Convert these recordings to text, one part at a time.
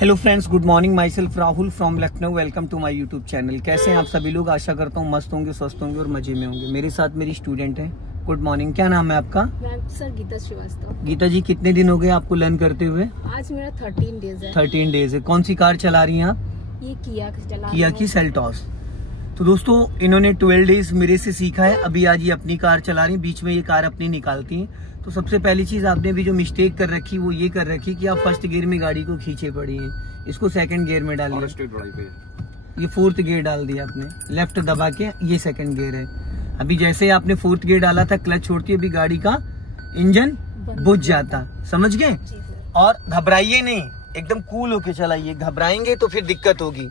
Hello friends, good morning. My self Rahul from Lucknow. Welcome to my YouTube channel. कैसे हैं आप सभी लोग? आशा करता हूँ मस्त होंगे, स्वस्थ होंगे और मजे में होंगे। मेरे साथ मेरी स्टूडेंट है। गुड मॉर्निंग, क्या नाम है आपका? सर गीता श्रीवास्तव। गीता जी, कितने दिन हो गए आपको लर्न करते हुए? आज मेरा 13 डेज है। 13 डेज है। कौन सी कार चला रही हैं आप? ये किया की सेल्टॉस। तो दोस्तों, इन्होंने 12 डेज मेरे से सीखा है। अभी आज ये अपनी कार चला रही है, बीच में ये कार अपनी निकालती है। तो सबसे पहली चीज आपने भी जो मिस्टेक कर रखी वो ये कर रखी कि आप फर्स्ट गियर में गाड़ी को खींचे पड़ी है। इसको सेकंड गियर में डालिए। ये 4th गियर डाल दिया आपने, लेफ्ट दबा के। ये सेकंड गियर है। अभी जैसे आपने 4th गियर डाला था, क्लच छोड़ती, अभी गाड़ी का इंजन बुझ जाता। समझ गए? और घबराइए नहीं, एकदम कूल होके चलाइए। घबराएंगे तो फिर दिक्कत होगी।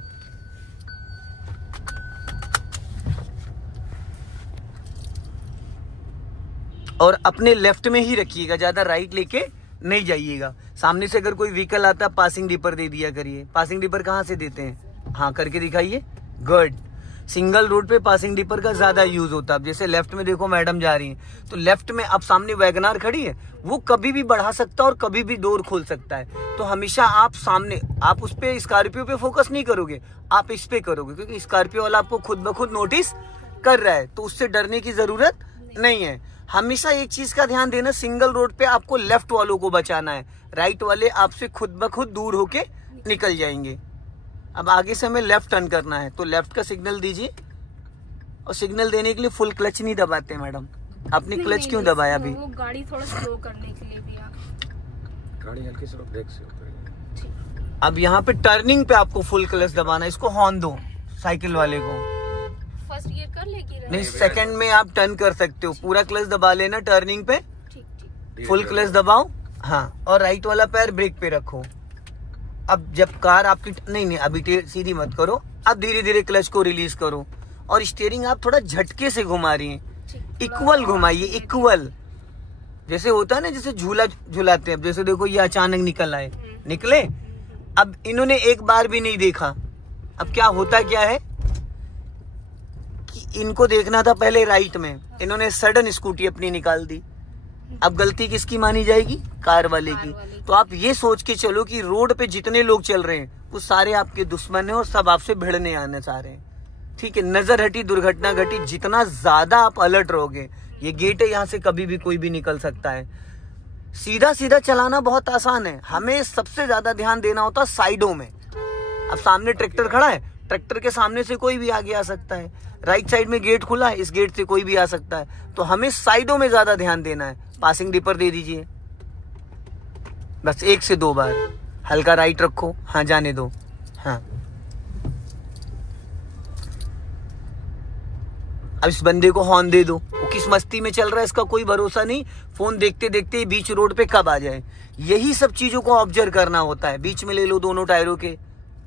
और अपने लेफ्ट में ही रखिएगा, ज्यादा राइट लेके नहीं जाइएगा। सामने से अगर कोई व्हीकल आता है, पासिंग डिपर दे दिया करिए। पासिंग डिपर कहाँ से देते हैं? हाँ, करके दिखाइए। गुड। सिंगल रोड पे पासिंग डिपर का ज्यादा यूज होता है। अब जैसे लेफ्ट में देखो मैडम जा रही है, तो लेफ्ट में अब सामने वैगनार खड़ी है, वो कभी भी बढ़ा सकता है और कभी भी डोर खोल सकता है। तो हमेशा आप सामने, आप उस पे स्कॉर्पियो पे फोकस नहीं करोगे, आप इस पे करोगे, क्योंकि स्कॉर्पियो वाला आपको खुद ब खुद नोटिस कर रहा है। तो उससे डरने की जरूरत नहीं है। हमेशा एक चीज का ध्यान देना, सिंगल रोड पे आपको लेफ्ट वालों को बचाना है। राइट वाले आपसे खुद ब खुद दूर होके निकल जाएंगे। अब आगे से हमें लेफ्ट टर्न करना है, तो लेफ्ट का सिग्नल दीजिए। और सिग्नल देने के लिए फुल क्लच नहीं दबाते मैडम। आपने क्लच क्यों दबाया अभी? वो गाड़ी थोड़ा स्लो करने के लिए दिया। गाड़ी हल्की से ब्रेक से ऊपर। अब यहाँ पे टर्निंग पे आपको फुल क्लच दबाना है। इसको हॉर्न दो साइकिल वाले को। फर्स्ट गियर कर लेगी नहीं, सेकंड में आप टर्न कर सकते हो। पूरा क्लच दबा लेना टर्निंग पे। फुल क्लच दबाओ। हाँ, और राइट वाला पैर ब्रेक पे रखो। अब जब कार आपकी नहीं, अभी सीधी मत करो। अब धीरे धीरे क्लच को रिलीज करो। और स्टीयरिंग आप थोड़ा झटके से घुमा रही हैं। इक्वल घुमाइए, इक्वल। जैसे होता है ना, जैसे झूला झूलाते हैं। जैसे देखो, ये अचानक निकल आए, निकले। अब इन्होंने एक बार भी नहीं देखा। अब क्या होता क्या है कि इनको देखना था पहले राइट में, इन्होंने सडन स्कूटी अपनी निकाल दी। अब गलती किसकी मानी जाएगी? कार वाले की। तो आप ये सोच के चलो कि रोड पे जितने लोग चल रहे हैं वो सारे आपके दुश्मन हैं और सब आपसे भिड़ने आना चाह रहे हैं। ठीक है, नजर हटी दुर्घटना घटी। जितना ज्यादा आप अलर्ट रहोगे, ये गेट है, यहाँ से कभी भी कोई भी निकल सकता है। सीधा सीधा चलाना बहुत आसान है। हमें सबसे ज्यादा ध्यान देना होता है साइडों में। अब सामने ट्रैक्टर खड़ा है, ट्रैक्टर के सामने से कोई भी आगे आ सकता है। राइट साइड में गेट खुला है, इस गेट से कोई भी आ सकता है। तो हमें साइडों में ज्यादा ध्यान देना है। पासिंग डिपर दे दीजिए, बस 1 से 2 बार। हल्का राइट रखो। हाँ, जाने दो। हाँ, अब इस बंदे को हॉर्न दे दो। वो किस मस्ती में चल रहा है इसका कोई भरोसा नहीं। फोन देखते देखते बीच रोड पे कब आ जाए। यही सब चीजों को ऑब्जर्व करना होता है। बीच में ले लो दोनों टायरों के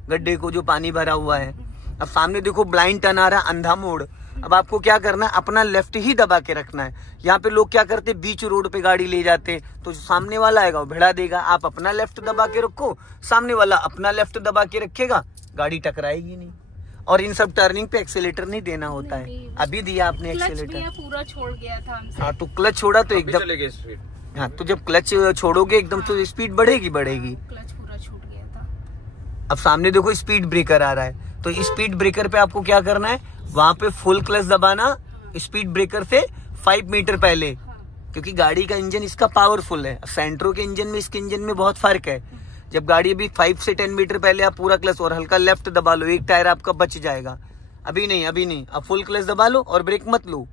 गड्ढे को, जो पानी भरा हुआ है। अब सामने देखो ब्लाइंड टर्न आ रहा है, अंधा मोड़। अब आपको क्या करना है? अपना लेफ्ट ही दबा के रखना है। यहाँ पे लोग क्या करते, बीच रोड पे गाड़ी ले जाते, तो सामने वाला आएगा वो भिड़ा देगा। आप अपना लेफ्ट दबा के रखो, सामने वाला अपना लेफ्ट दबा के रखेगा, गाड़ी टकराएगी नहीं। और इन सब टर्निंग पे एक्सेलेटर नहीं देना होता है। अभी दिया आपने एक्सेलेटर, पूरा छोड़ गया था हमसे। हाँ, तो क्लच छोड़ा तो एकदम। हाँ, तो जब क्लच छोड़ोगे एकदम तो स्पीड बढ़ेगी। क्लच पूरा छूट गया था। अब सामने देखो स्पीड ब्रेकर आ रहा है, तो स्पीड ब्रेकर पे आपको क्या करना है? वहां पे फुल क्लच दबाना। स्पीड ब्रेकर से 5 मीटर पहले, क्योंकि गाड़ी का इंजन इसका पावरफुल है। सेंट्रो के इंजन में इसके इंजन में बहुत फर्क है। जब गाड़ी अभी 5 से 10 मीटर पहले आप पूरा क्लच और हल्का लेफ्ट दबा लो, एक टायर आपका बच जाएगा। अभी नहीं, अब फुल क्लच दबा लो और ब्रेक मत लो।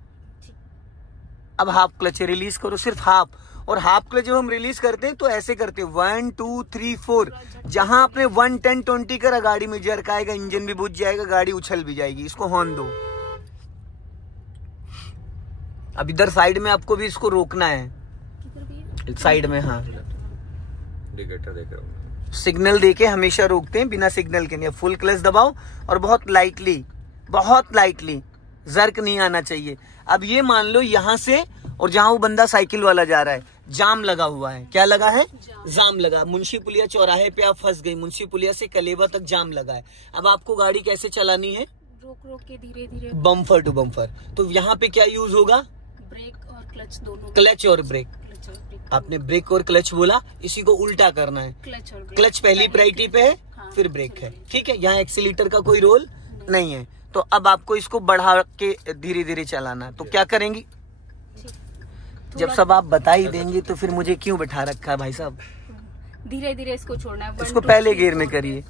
अब हाफ क्लच रिलीज करो, सिर्फ हाफ। और हाफ क्लच जब हम रिलीज करते हैं तो ऐसे करते हैं 1 2 3 4। जहां आपने 1 10 20 करा, गाड़ी में जर्क आएगा, इंजन भी बुझ जाएगा, गाड़ी उछल भी जाएगी। इसको हॉर्न दो। अब इधर साइड में आपको भी इसको रोकना है, साइड में। हाँ, सिग्नल देके हमेशा रोकते हैं, बिना सिग्नल के नहीं। फुल क्लच दबाओ और बहुत लाइटली, जर्क नहीं आना चाहिए। अब ये मान लो यहाँ से, और जहां वो बंदा साइकिल वाला जा रहा है, जाम लगा हुआ है। क्या लगा है? जाम लगा। मुंशी पुलिया चौराहे पे आप फंस गई, मुंशी पुलिया से कलेवा तक जाम लगा है। अब आपको गाड़ी कैसे चलानी है? रोक के धीरे धीरे, बम्फर टू बम्फर। तो यहाँ पे क्या यूज होगा? ब्रेक और क्लच दोनों। क्लच और ब्रेक। आपने ब्रेक और क्लच बोला, इसी को उल्टा करना है। क्लच और ब्रेक। क्लच पहली प्रायोरिटी पे है, फिर ब्रेक है, ठीक है। यहाँ एक्सीलेटर का कोई रोल नहीं है। तो अब आपको इसको बढ़ा के धीरे धीरे चलाना है। तो क्या करेंगी, जब सब आप बता ही देंगे तो फिर मुझे क्यों बैठा रखा है भाई साहब। धीरे धीरे इसको छोड़ना है। इसको पहले गियर में करिए।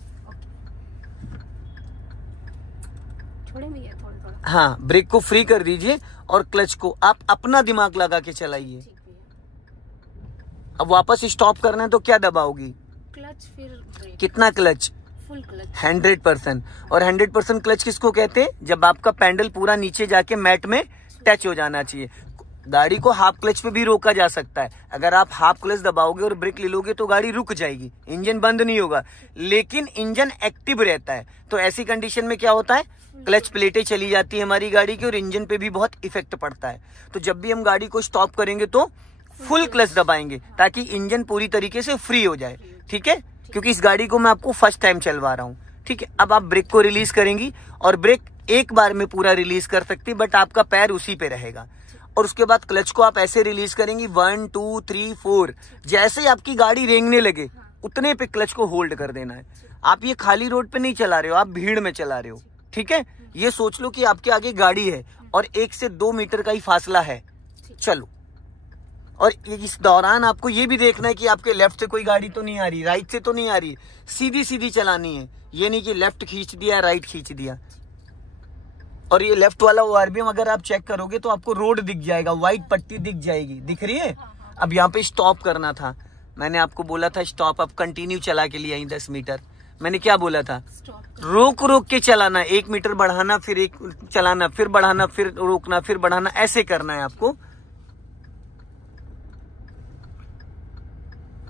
छोड़े भैया थोड़ा थोड़ा। हाँ, ब्रेक को फ्री कर दीजिए और क्लच को आप अपना दिमाग लगा के चलाइए। अब वापस स्टॉप करना है तो क्या दबाओगी, क्लच फिर ब्रेक। कितना क्लच, फुल क्लच, 100%। और 100% क्लच किसको कहते हैं, जब आपका पैडल पूरा नीचे जाके मैट में टच हो जाना चाहिए। गाड़ी को हाफ क्लच पे भी रोका जा सकता है। अगर आप हाफ क्लच दबाओगे और ब्रेक ले लोगे तो गाड़ी रुक जाएगी, इंजन बंद नहीं होगा, लेकिन इंजन एक्टिव रहता है। तो ऐसी कंडीशन में क्या होता है, क्लच प्लेटें चली जाती है हमारी गाड़ी की और इंजन पे भी बहुत इफेक्ट पड़ता है। तो जब भी हम गाड़ी को स्टॉप करेंगे तो फुल क्लच दबाएंगे ताकि इंजन पूरी तरीके से फ्री हो जाए, ठीक है। क्योंकि इस गाड़ी को मैं आपको फर्स्ट टाइम चलवा रहा हूँ, ठीक है। अब आप ब्रेक को रिलीज करेंगी और ब्रेक एक बार में पूरा रिलीज कर सकती, बट आपका पैर उसी पे रहेगा। और उसके बाद क्लच को आप ऐसे रिलीज करेंगी 1 2 3 4। जैसे ही आपकी गाड़ी रेंगने लगे उतने पे क्लच को होल्ड कर देना है। आप ये खाली रोड पे नहीं चला रहे हो, आप भीड़ में चला रहे हो, ठीक है। ये सोच लो कि आपके आगे गाड़ी है और 1 से 2 मीटर का ही फासला है, चलो। और इस दौरान आपको ये भी देखना है कि आपके लेफ्ट से कोई गाड़ी तो नहीं आ रही, राइट से तो नहीं आ रही, सीधी सीधी चलानी है। ये नहीं कि लेफ्ट खींच दिया राइट खींच दिया। और ये लेफ्ट वाला ओआरबीएम अगर आप चेक करोगे तो आपको रोड दिख जाएगा, व्हाइट पट्टी दिख जाएगी, दिख रही है। अब यहाँ पे स्टॉप करना था, मैंने आपको बोला था स्टॉप। अब कंटिन्यू चला के लिए 10 मीटर, मैंने क्या बोला था, रोक रोक के चलाना, 1 मीटर बढ़ाना, फिर 1 चलाना, फिर बढ़ाना, फिर रोकना, फिर बढ़ाना, ऐसे करना है आपको।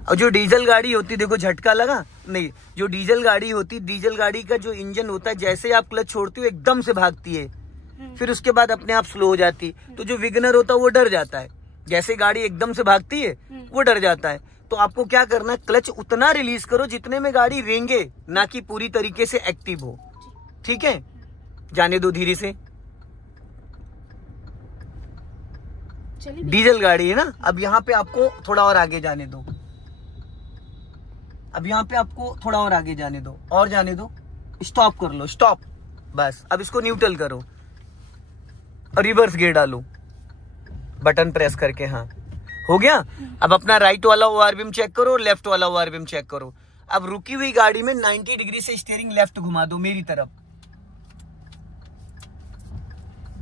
और जो डीजल गाड़ी होती, देखो झटका लगा नहीं, जो डीजल गाड़ी होती, डीजल गाड़ी का जो इंजन होता है, जैसे आप क्लच छोड़ती हो एकदम से भागती है, फिर उसके बाद अपने आप स्लो हो जाती। तो जो विगनर होता है वो डर जाता है, जैसे गाड़ी एकदम से भागती है वो डर जाता है। तो आपको क्या करना है, क्लच उतना रिलीज करो जितने में गाड़ी रेंगे, ना कि पूरी तरीके से एक्टिव हो, ठीक है। जाने दो धीरे से, डीजल गाड़ी है ना। अब यहाँ पे आपको थोड़ा और आगे जाने दो, अब यहाँ पे आपको थोड़ा और आगे जाने दो, और जाने दो, स्टॉप कर लो, स्टॉप, बस। अब इसको न्यूट्रल करो और रिवर्स गियर डालो बटन प्रेस करके, हाँ हो गया। अब अपना राइट वाला ओआरबीएम चेक करो, लेफ्ट वाला ओआरबीएम चेक करो। अब रुकी हुई गाड़ी में 90 डिग्री से स्टीयरिंग लेफ्ट घुमा दो मेरी तरफ,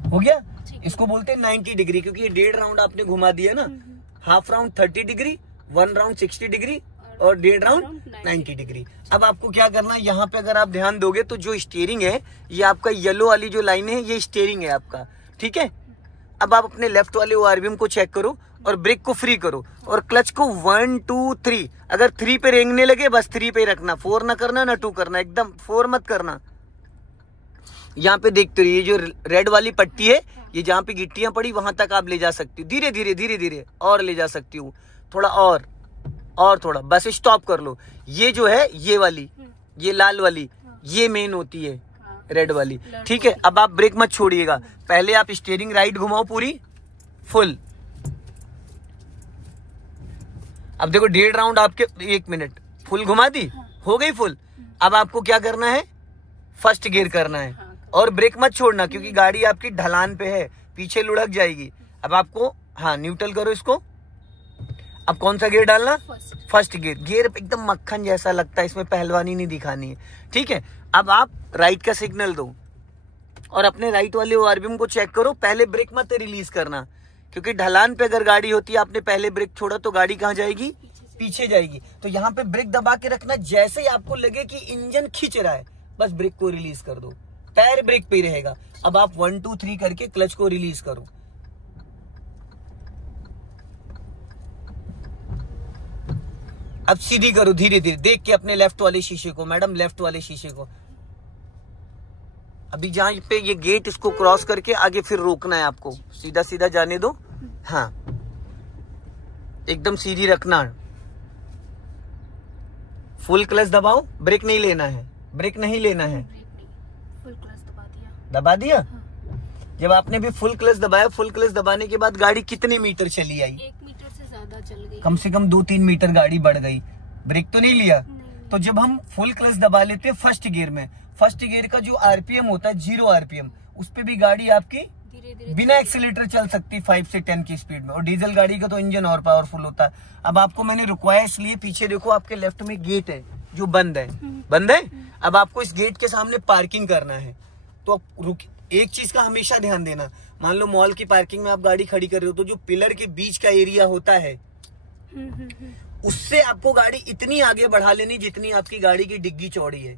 हो गया। इसको बोलते हैं 90 डिग्री, क्योंकि ये 1.5 राउंड आपने घुमा दिया ना। Half round 30 degree, 1 round 60 degree और 1.5 राउंड 90 डिग्री। अब आपको क्या करना है, यहाँ पे अगर आप ध्यान दोगे तो जो स्टीयरिंग है, ये आपका येलो वाली जो लाइन है, ये स्टीयरिंग है आपका, ठीक है। अब आप अपने लेफ्ट वाले ओआरबीएम को चेक करो और ब्रेक को फ्री करो और क्लच को 1 2 3, अगर 3 पे रेंगने लगे बस 3 पे रखना, 4 ना करना ना 2 करना, एकदम 4 मत करना। यहाँ पे देखते रहिए, जो रेड वाली पट्टी है, ये जहाँ पे गिट्टियां पड़ी वहां तक आप ले जा सकती हो, धीरे धीरे धीरे धीरे और ले जा सकती हूँ, थोड़ा और थोड़ा, बस स्टॉप कर लो। ये जो है ये वाली, ये लाल वाली, ये मेन होती है रेड वाली, ठीक है। अब आप ब्रेक मत छोड़िएगा, पहले आप स्टीयरिंग राइट घुमाओ पूरी फुल। अब देखो 1.5 राउंड आपके 1 मिनट फुल घुमा दी, हो गई फुल। अब आपको क्या करना है, फर्स्ट गियर करना है और ब्रेक मत छोड़ना, क्योंकि गाड़ी आपकी ढलान पे है, पीछे लुढ़क जाएगी। अब आपको न्यूट्रल करो इसको। अब कौन सा गियर डालना, फर्स्ट गियर। गियर एकदम मक्खन जैसा लगता है, इसमें पहलवानी नहीं दिखानी है, ठीक है। अब आप राइट का सिग्नल दो और अपने राइट वाले ओआरबीएम को चेक करो। पहले ब्रेक मत रिलीज करना, क्योंकि ढलान पे अगर गाड़ी होती है, आपने पहले ब्रेक छोड़ा तो गाड़ी कहाँ जाएगी, पीछे जाएगी। तो यहाँ पे ब्रेक दबा के रखना, जैसे ही आपको लगे कि इंजन खींच रहा है बस ब्रेक को रिलीज कर दो, पैर ब्रेक पे ही रहेगा। अब आप 1 2 3 करके क्लच को रिलीज करो। अब सीधी करो धीरे धीरे, देख के अपने लेफ्ट वाले शीशे को, मैडम लेफ्ट वाले शीशे को। अभी जहां पे ये गेट, इसको क्रॉस करके आगे फिर रोकना है आपको, सीधा सीधा जाने दो, हाँ एकदम सीधी रखना। फुल क्लच दबाओ, ब्रेक नहीं लेना है, ब्रेक नहीं लेना है, फुल क्लच दबा दिया। जब आपने भी फुल क्लच दबाया, फुल क्लच दबाने के बाद गाड़ी कितने मीटर चली आई, 1 मीटर से ज्यादा चल गई, कम से कम 2 3 मीटर गाड़ी बढ़ गई। ब्रेक तो नहीं लिया, तो जब हम फुल क्लच दबा लेते हैं फर्स्ट गियर में, फर्स्ट गियर का जो आरपीएम होता है 0 आरपीएम, उस पे भी गाड़ी आपकी धीरे धीरे बिना एक्सीलेटर चल सकती है 5 से 10 की स्पीड में। और डीजल गाड़ी का तो इंजन और पावरफुल होता है। अब आपको मैंने रुकवाया इसलिए, पीछे देखो आपके लेफ्ट में गेट है जो बंद है, बंद है। अब आपको इस गेट के सामने पार्किंग करना है, तो एक चीज का हमेशा ध्यान देना, मान लो मॉल की पार्किंग में आप गाड़ी खड़ी कर रहे हो, तो जो पिलर के बीच का एरिया होता है उससे आपको गाड़ी इतनी आगे बढ़ा लेनी जितनी आपकी गाड़ी की डिग्गी चौड़ी है।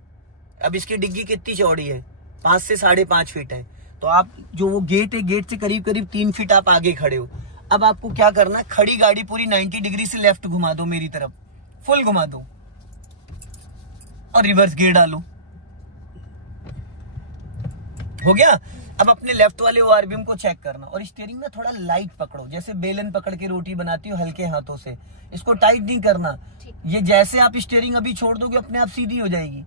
अब इसकी डिग्गी कितनी चौड़ी है, 5 से 5.5 फीट है। तो आप जो वो गेट है, गेट से करीब करीब 3 फीट आप आगे खड़े हो। अब आपको क्या करना है, खड़ी गाड़ी पूरी 90 डिग्री से लेफ्ट घुमा दो, मेरी तरफ फुल घुमा दो और रिवर्स गियर डालो। हो गया। अब अपने लेफ्ट वाले ओआरबीएम को चेक करना और स्टीयरिंग में थोड़ा लाइट पकड़ो, जैसे बेलन पकड़ के रोटी बनाती हो, हल्के हाथों से। इसको टाइट नहीं करना। ये जैसे आप स्टीयरिंग अभी छोड़ दोगे अपने आप सीधी हो जाएगी,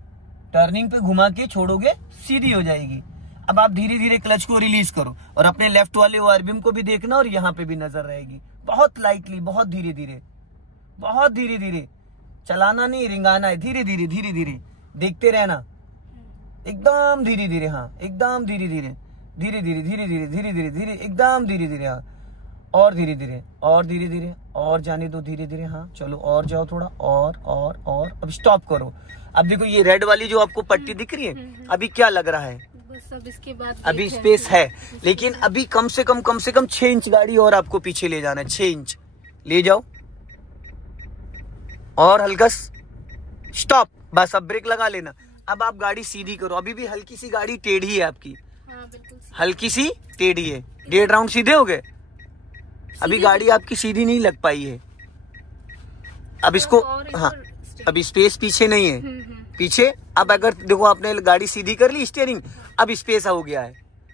टर्निंग पे घुमा के छोड़ोगे सीधी हो जाएगी। अब आप धीरे धीरे क्लच को रिलीज करो और अपने लेफ्ट वाले ओआरबीएम को भी देखना और यहाँ पे भी नजर रहेगी। बहुत लाइटली, बहुत धीरे धीरे, बहुत धीरे धीरे चलाना नहीं, रिंगाना है। धीरे धीरे धीरे धीरे देखते रहना, एकदम धीरे धीरे। हाँ, एकदम धीरे धीरे, धीरे धीरे धीरे धीरे धीरे धीरे धीरे, एकदम धीरे धीरे। हाँ, और धीरे धीरे, और धीरे धीरे, और जाने दो धीरे धीरे। हाँ चलो, और जाओ थोड़ा, और अब स्टॉप करो। अब देखो ये रेड वाली जो आपको पट्टी दिख रही है, अभी क्या लग रहा है, बस अब इसके बाद अभी स्पेस है, लेकिन अभी कम से कम 6 इंच गाड़ी और आपको पीछे ले जाना है। 6 इंच ले जाओ और हल्का स्टॉप, बस अब ब्रेक लगा लेना। अब आप गाड़ी सीधी करो, अभी भी हल्की सी गाड़ी टेढ़ी है आपकी। हाँ, बिल्कुल हल्की सी टेढ़ी है। 1.5 राउंड सीधे हो गए, अभी गाड़ी आपकी सीधी नहीं लग पाई है। अब इसको, हाँ अभी स्पेस पीछे नहीं है, पीछे। अब अगर देखो आपने गाड़ी सीधी कर ली स्टीयरिंग, अब स्पेस हो गया है,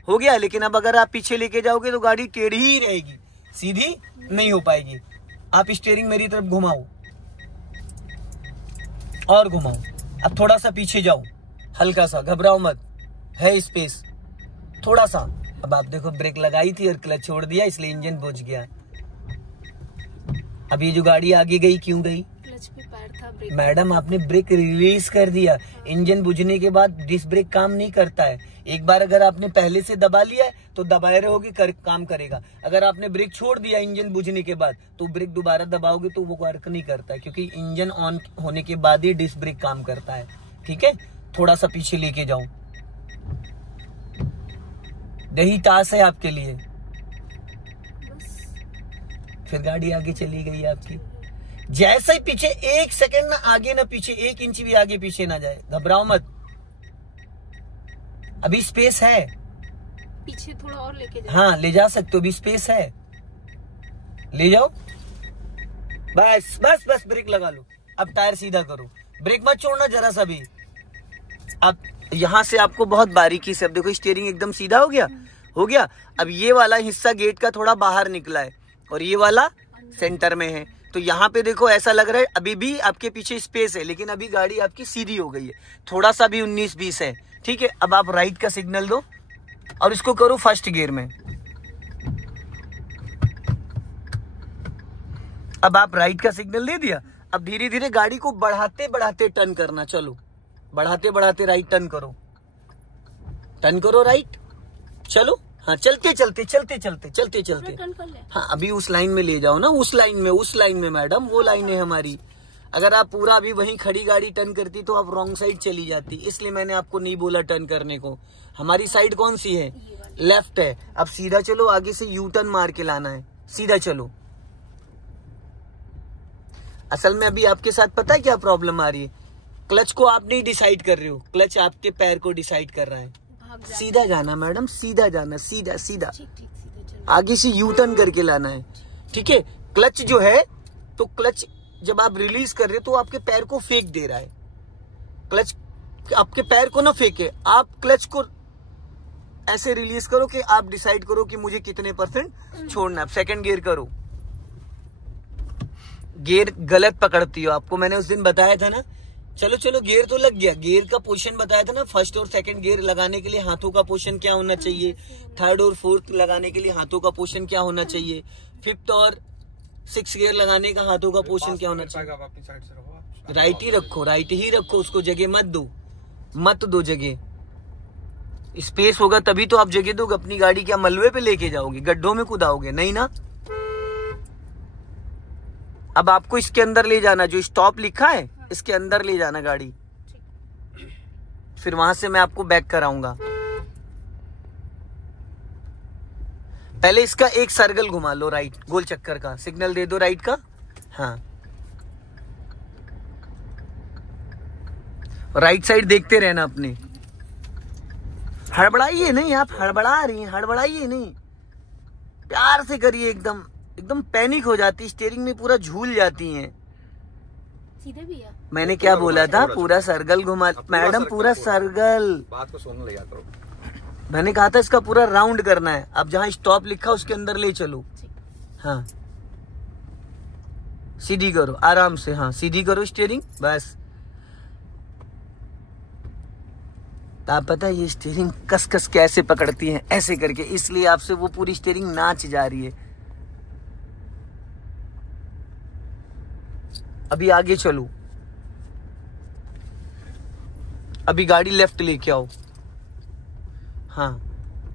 हो गया। लेकिन अब अगर आप पीछे लेके जाओगे तो गाड़ी टेढ़ी ही रहेगी, सीधी नहीं हो पाएगी। आप स्टीयरिंग मेरी तरफ घुमाओ और घुमाओ। अब थोड़ा सा पीछे जाओ, हल्का सा, घबराओ मत, है स्पेस थोड़ा सा। अब आप देखो ब्रेक लगाई थी और क्लच छोड़ दिया, इसलिए इंजन बुझ गया। अब ये जो गाड़ी आगे गई, क्यों गई? क्लच पे पैर था, ब्रेक मैडम आपने ब्रेक रिलीज कर दिया। इंजन बुझने के बाद डिस्क ब्रेक काम नहीं करता है। एक बार अगर आपने पहले से दबा लिया है तो दबाए रहोगे, काम करेगा। अगर आपने ब्रेक छोड़ दिया इंजन बुझने के बाद, तो ब्रेक दोबारा दबाओगे तो वो वर्क नहीं करता है, क्योंकि इंजन ऑन होने के बाद ही डिस्क ब्रेक काम करता है। ठीक है, थोड़ा सा पीछे लेके जाओ, यही टास्क है आपके लिए। फिर गाड़ी आगे चली गई आपकी। जैसे ही पीछे 1 सेकंड ना आगे ना पीछे, 1 इंच भी आगे पीछे ना जाए, घबराओ मत, अभी स्पेस है। पीछे थोड़ा और लेके जाओ। हाँ ले जा सकते हो, अभी स्पेस है, ले जाओ। बस बस बस, ब्रेक लगा लो। अब टायर सीधा करो, ब्रेक मत छोड़ना जरा सा भी। अब यहाँ से आपको बहुत बारीकी से, अब देखो स्टीयरिंग एकदम सीधा हो गया, हो गया। अब ये वाला हिस्सा गेट का थोड़ा बाहर निकला है और ये वाला सेंटर में है। तो यहाँ पे देखो ऐसा लग रहा है अभी भी आपके पीछे स्पेस है, लेकिन अभी गाड़ी आपकी सीधी हो गई है, थोड़ा सा भी 19-20 है। ठीक है, अब आप राइट का सिग्नल दो और इसको करो फर्स्ट गियर में। अब आप राइट का सिग्नल दे दिया। अब धीरे धीरे गाड़ी को बढ़ाते बढ़ाते टर्न करना। चलो, बढ़ाते बढ़ाते राइट टर्न करो, टर्न करो राइट। चलो, हाँ चलते चलते चलते चलते चलते चलते, हाँ अभी उस लाइन में ले जाओ ना, उस लाइन में मैडम, वो लाइन है हमारी। अगर आप पूरा अभी वहीं खड़ी गाड़ी टर्न करती तो आप रॉन्ग साइड चली जाती, इसलिए मैंने आपको नहीं बोला टर्न करने को। हमारी साइड कौन सी है? लेफ्ट है। अब सीधा चलो, आगे से यू टर्न मार के लाना है, सीधा चलो। असल में अभी आपके साथ पता है क्या प्रॉब्लम आ रही है? क्लच को आप नहीं डिसाइड कर रहे हो, क्लच आपके पैर को डिसाइड कर रहा है। सीधा जाना मैडम, सीधा जाना, सीधा सीधा, आगे से यू टर्न करके लाना है। ठीक है, क्लच जो है, तो क्लच जब आप रिलीज कर रहे हो तो आपके पैर को फेंक दे रहा है। क्लच आपके पैर को ना फेंके, आप क्लच को ऐसे रिलीज करो कि आप डिसाइड करो कि मुझे कितने % छोड़ना है। सेकंड गियर करो, गियर गलत पकड़ती हो, आपको मैंने उस दिन बताया था ना। चलो चलो, गियर तो लग गया, गियर का पोजीशन बताया था ना। फर्स्ट और सेकंड गियर लगाने के लिए हाथों का पोजीशन क्या होना चाहिए, थर्ड और फोर्थ लगाने के लिए हाथों का पोजीशन क्या होना चाहिए, फिफ्थ और 6th गियर लगाने का हाथों का पोजीशन क्या होना चाहिए। आप अपनी साइड से रहो। राइट ही रखो, राइट ही रखो उसको, जगह मत दो जगह। स्पेस होगा तभी तो आप जगह दोगे। अपनी गाड़ी क्या मलबे पे लेके जाओगे, गड्ढों में कुदाओगे? नहीं ना। अब आपको इसके अंदर ले जाना, जो स्टॉप लिखा है इसके अंदर ले जाना गाड़ी, फिर वहां से मैं आपको बैक कराऊंगा। पहले इसका एक सर्कल घुमा लो राइट, गोल चक्कर का सिग्नल दे दो राइट का। हाँ, राइट साइड देखते रहना अपने। हड़बड़ाइए नहीं, आप हड़बड़ा रही हैं, हड़बड़ाइए नहीं, प्यार से करिए। एकदम पैनिक हो जाती, स्टीयरिंग में पूरा झूल जाती हैं। सीधे भैया मैंने क्या बोला था? पूरा सर्कल घुमा मैडम, पूरा सर्कल। बात को सुनने लगा करो। मैंने कहा था इसका पूरा राउंड करना है। अब जहां स्टॉप लिखा उसके अंदर ले चलो। हाँ, सीधी करो आराम से। हाँ, सीधी करो स्टीयरिंग बस। तो आप पता है ये स्टीयरिंग कस कस के ऐसे पकड़ती है, ऐसे करके, इसलिए आपसे वो पूरी स्टीयरिंग नाच जा रही है। अभी आगे चलो, अभी गाड़ी लेफ्ट लेके आओ। हाँ,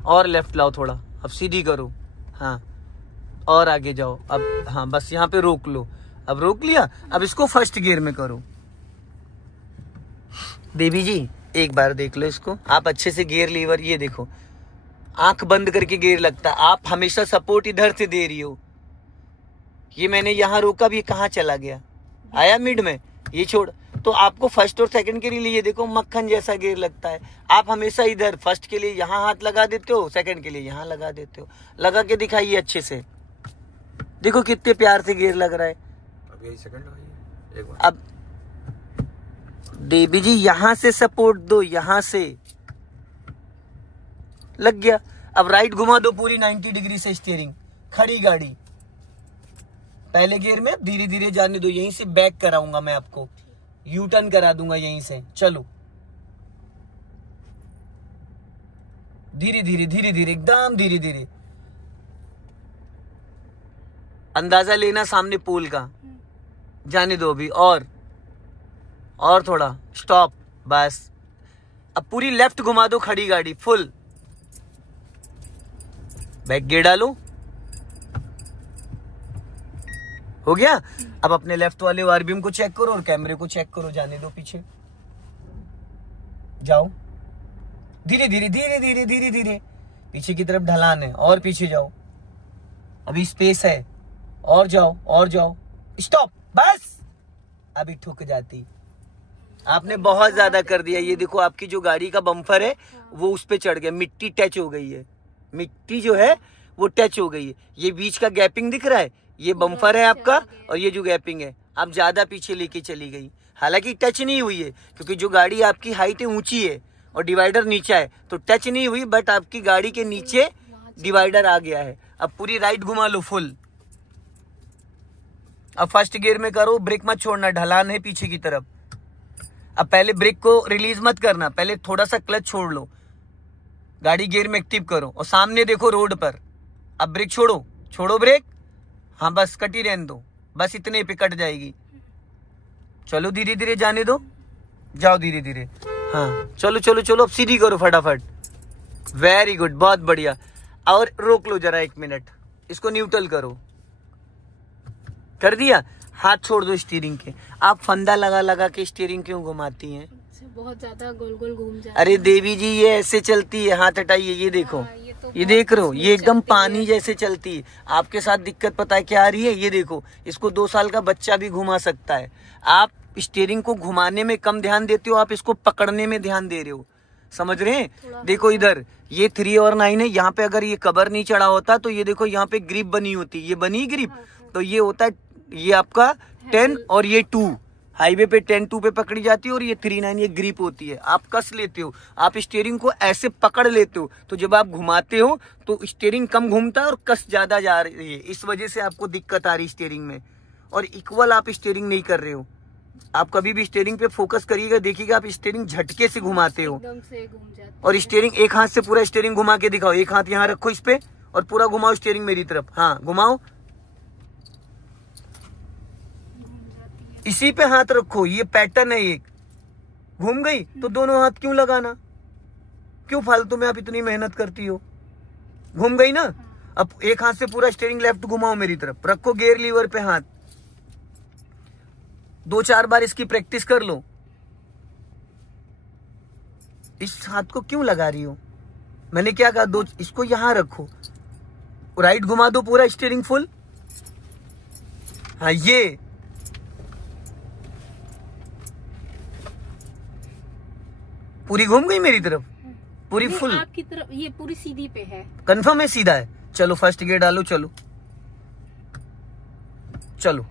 और लेफ्ट लाओ थोड़ा। अब सीधी करो। हाँ, और आगे जाओ। अब हाँ, बस यहाँ पे रोक लो। अब रोक लिया, अब इसको फर्स्ट गियर में करो। बेबी जी एक बार देख लो इसको, आप अच्छे से गियर लीवर, ये देखो आंख बंद करके गियर लगता है। आप हमेशा सपोर्ट इधर से दे रही हो। ये मैंने यहाँ रोका भी, कहाँ चला गया? आया मिड में, ये छोड़। तो आपको फर्स्ट और सेकंड के लिए ये देखो मक्खन जैसा गियर लगता है। आप हमेशा इधर फर्स्ट के लिए यहाँ हाथ लगा देते हो, सेकंड के लिए यहाँ लगा देते हो। लगा के दिखाइए अच्छे से, देखो कितने प्यार से गियर लग रहा है। अब यही सेकंड लगाइए एक बार। अब देवी जी यहाँ से सपोर्ट दो, यहाँ से लग गया। अब राइट घुमा दो पूरी 90 डिग्री से स्टीयरिंग, खड़ी गाड़ी। पहले गियर में धीरे धीरे जाने दो, यहीं से बैक कराऊंगा मैं आपको, यू टर्न करा दूंगा यहीं से। चलो धीरे धीरे धीरे धीरे, एकदम धीरे धीरे। अंदाजा लेना सामने पोल का, जाने दो अभी। और थोड़ा, स्टॉप बस। अब पूरी लेफ्ट घुमा दो खड़ी गाड़ी फुल, बैक गियर डालो। हो गया। अब अपने लेफ्ट वाले आरबीएम को चेक करो और कैमरे को चेक करो, जाने दो पीछे। जाओ धीरे धीरे धीरे धीरे धीरे धीरे, पीछे की तरफ ढलान है, और पीछे जाओ, अभी स्पेस है, और जाओ, स्टॉप बस। अभी ठुक जाती, आपने बहुत ज्यादा कर दिया। ये देखो आपकी जो गाड़ी का बम्पर है वो उस पे चढ़ गया, मिट्टी टच हो गई है, मिट्टी जो है वो टच हो गई है। ये बीच का गैपिंग दिख रहा है, ये बम्पर है आपका, और ये जो गैपिंग है आप ज्यादा पीछे लेके चली गई। हालांकि टच नहीं हुई है, क्योंकि जो गाड़ी आपकी हाइट है ऊंची है और डिवाइडर नीचा है, तो टच नहीं हुई, बट आपकी गाड़ी के नीचे डिवाइडर आ गया है। अब पूरी राइट घुमा लो फुल। अब फर्स्ट गियर में करो, ब्रेक मत छोड़ना, ढलान है पीछे की तरफ। अब पहले ब्रेक को रिलीज मत करना, पहले थोड़ा सा क्लच छोड़ लो, गाड़ी गियर में एक्टिव करो और सामने देखो रोड पर। अब ब्रेक छोड़ो ब्रेक। हाँ बस कटी रहने दो, बस इतने पे कट जाएगी। चलो धीरे धीरे जाने दो, जाओ धीरे धीरे। हाँ चलो अब सीधी करो फटाफट। वेरी गुड, बहुत बढ़िया। और रोक लो जरा 1 मिनट, इसको न्यूट्रल करो। कर दिया, हाथ छोड़ दो स्टीयरिंग के। आप फंदा लगा के स्टीयरिंग क्यों घुमाती हैं? बहुत ज्यादा गोल गोल घूम जाती है। अरे देवी जी ये ऐसे चलती है, हाथ हटाइए, ये देखो। ये देख रहे हो, ये एकदम पानी जैसे चलती है। आपके साथ दिक्कत पता है क्या आ रही है? ये देखो, इसको 2 साल का बच्चा भी घुमा सकता है। आप स्टीयरिंग को घुमाने में कम ध्यान देते हो, आप इसको पकड़ने में ध्यान दे रहे हो। समझ रहे हैं? देखो इधर ये 3 और 9 है, यहाँ पे अगर ये कवर नहीं चढ़ा होता तो ये देखो यहाँ पे ग्रिप बनी होती, ये बनी ग्रिप, तो ये होता है, ये आपका 10 और ये 2 हाईवे पे 10-2 पे पकड़ी जाती है, और ये 3-9 ये ग्रिप होती है। आप कस लेते हो, आप स्टीयरिंग को ऐसे पकड़ लेते हो, तो जब आप घुमाते हो तो स्टीयरिंग कम घूमता है और कस ज्यादा जा रही है। इस वजह से आपको दिक्कत आ रही है स्टीयरिंग में, और इक्वल आप स्टीयरिंग नहीं कर रहे हो। आप कभी भी स्टीयरिंग पे फोकस करिएगा, देखिएगा आप स्टीयरिंग झटके से घुमाते हो, एकदम से घूम जाती है। और स्टीयरिंग एक हाथ से पूरा स्टीयरिंग घुमा के दिखाओ। एक हाथ यहाँ रखो इस पे और पूरा घुमाओ स्टीयरिंग मेरी तरफ। हाँ घुमाओ, इसी पे हाथ रखो, ये पैटर्न है एक। घूम गई तो दोनों हाथ क्यों लगाना, क्यों फालतू में आप इतनी मेहनत करती हो। घूम गई ना, अब एक हाथ से पूरा स्टीयरिंग लेफ्ट घुमाओ मेरी तरफ, रखो गियर लीवर पे हाथ, 2-4 बार इसकी प्रैक्टिस कर लो। इस हाथ को क्यों लगा रही हो, मैंने क्या कहा, दो इसको यहां रखो, राइट घुमा दो पूरा स्टीयरिंग फुल। हाँ ये पूरी घूम गई मेरी तरफ, पूरी नहीं, फुल आपकी तरफ ये पूरी सीधी पे है। कंफर्म है, सीधा है। चलो फर्स्ट गियर डालो, चलो चलो।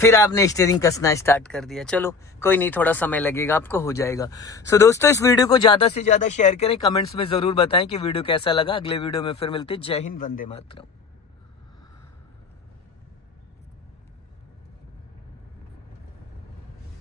फिर आपने स्टीयरिंग कसना स्टार्ट कर दिया। चलो कोई नहीं, थोड़ा समय लगेगा, आपको हो जाएगा। सो दोस्तों, इस वीडियो को ज्यादा से ज्यादा शेयर करें, कमेंट्स में जरूर बताएं कि वीडियो कैसा लगा। अगले वीडियो में फिर मिलते हैं। जय हिंद, वंदे मातरम।